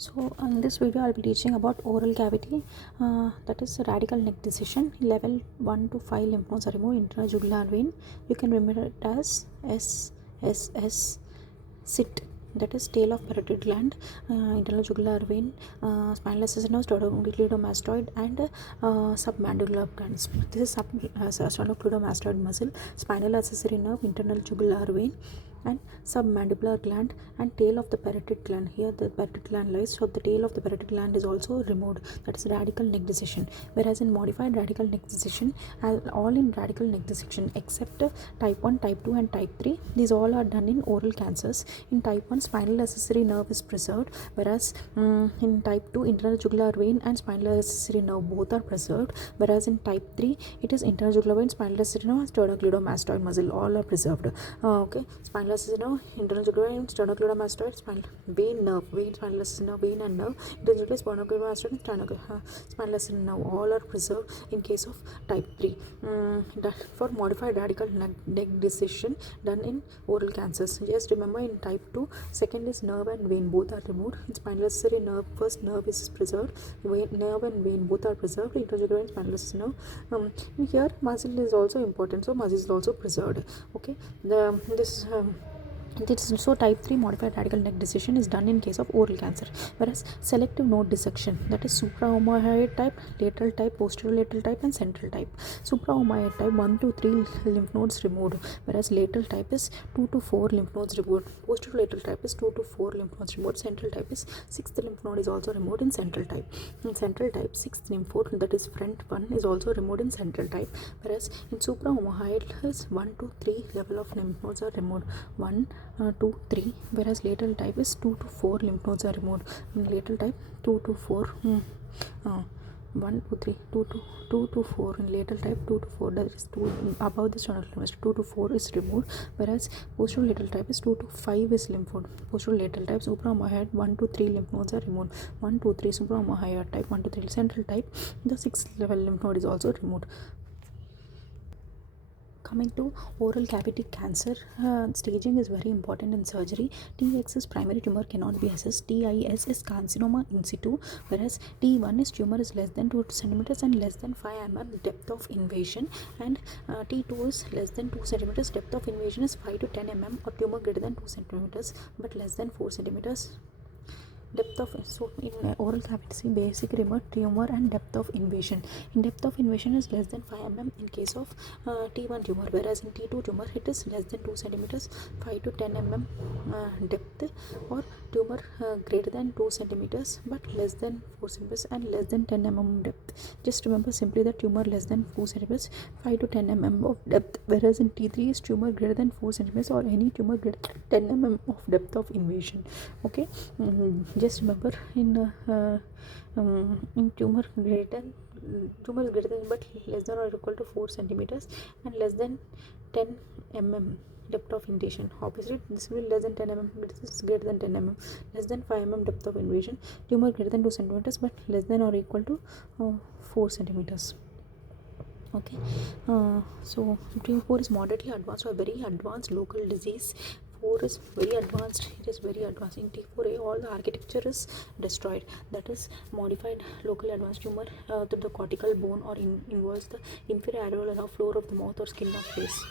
So in this video I'll be teaching about oral cavity, that is radical neck decision. Level 1 to 5 lymph nodes are removed. Internal jugular vein, you can remember it as SSS, SIT, that is tail of parotid gland, internal jugular vein, spinal accessory nerve, sternocleidomastoid, and submandibular glands. This is sternocleidomastoid muscle, spinal accessory nerve, internal jugular vein, and submandibular gland, and tail of the parotid gland. Here the parotid gland lies, so the tail of the parotid gland is also removed. That is radical neck decision. Whereas in modified radical neck decision, all in radical neck decision except type 1, type 2 and type 3, these all are done in oral cancers. In type 1, spinal accessory nerve is preserved, whereas in type 2, internal jugular vein and spinal accessory nerve both are preserved, whereas in type 3 it is internal jugular vein, spinal accessory nerve, sternocleidomastoid muscle, all are preserved. Okay, spinal accessory nerve, internal jugular vein, sternocleidomastoid, spinal vein, nerve, vein, spinal accessory nerve, vein and nerve, internal jugular, sternocleidomastoid, spinal accessory nerve, all are preserved in case of type 3. For modified radical neck decision done in oral cancers, just remember in type 2, second is nerve and vein, both are removed. In spinal accessory nerve, first nerve is preserved, nerve and vein both are preserved, internal jugular vein, spinal accessory nerve. Here muscle is also important, so muscle is also preserved. Okay, so type 3 modified radical neck decision is done in case of oral cancer. Whereas selective node dissection, that is supraomohyoid type, lateral type, posterolateral type and central type. Supraomohyoid type, 1 to 3 lymph nodes removed, whereas lateral type is 2 to 4 lymph nodes removed, posterolateral type is 2 to 4 lymph nodes removed, central type is 6th lymph node is also removed in central type. In central type, 6th lymph node, that is front one, is also removed in central type, whereas in supraomohyoid is 1 to 3 level of lymph nodes are removed, 1 2 3, whereas lateral type is 2 to 4 lymph nodes are removed. In lateral type 2 to 4 1 2 3 2 to 4. In lateral type 2 to 4, that is 2 above the sternocleidomastoid, 2 to 4 is removed, whereas posterolateral type is 2 to 5 is lymph node. Posterolateral type supraomohyoid 1 to 3 lymph nodes are removed, 1 2 3 supraomohyoid type, 1 to 3 central type, the 6th level lymph node is also removed. Coming to oral cavity cancer, staging is very important in surgery. TX is primary tumor cannot be assessed. TIS is carcinoma in situ, whereas T1 is tumor is less than 2 centimeters and less than 5 mm depth of invasion, and T2 is less than 2 centimeters. Depth of invasion is 5 to 10 mm, or tumor greater than 2 centimeters but less than 4 centimeters. Depth of, so in oral cavity, basic remote tumor and depth of invasion. In depth of invasion is less than 5 mm in case of T1 tumor, whereas in T2 tumor it is less than 2 centimeters, 5 to 10 mm depth, or tumor greater than 2 centimeters but less than 4 centimeters and less than 10 mm depth. Just remember simply that tumor less than 4 centimeters, 5 to 10 mm of depth, whereas in T3 is tumor greater than 4 centimeters or any tumor greater than 10 mm of depth of invasion. Okay, just remember in tumor is greater than but less than or equal to 4 centimeters and less than 10 mm depth of invasion. Opposite, this will be less than 10 mm, this is greater than 10 mm, less than 5 mm depth of invasion, tumor greater than 2 centimeters but less than or equal to 4 centimeters. Okay, so T4 is moderately advanced or very advanced local disease. 4 is very advanced, it is very advanced. In T4A, all the architecture is destroyed, that is modified local advanced tumor to the cortical bone or involves the inferior areolar floor of the mouth or skin of face.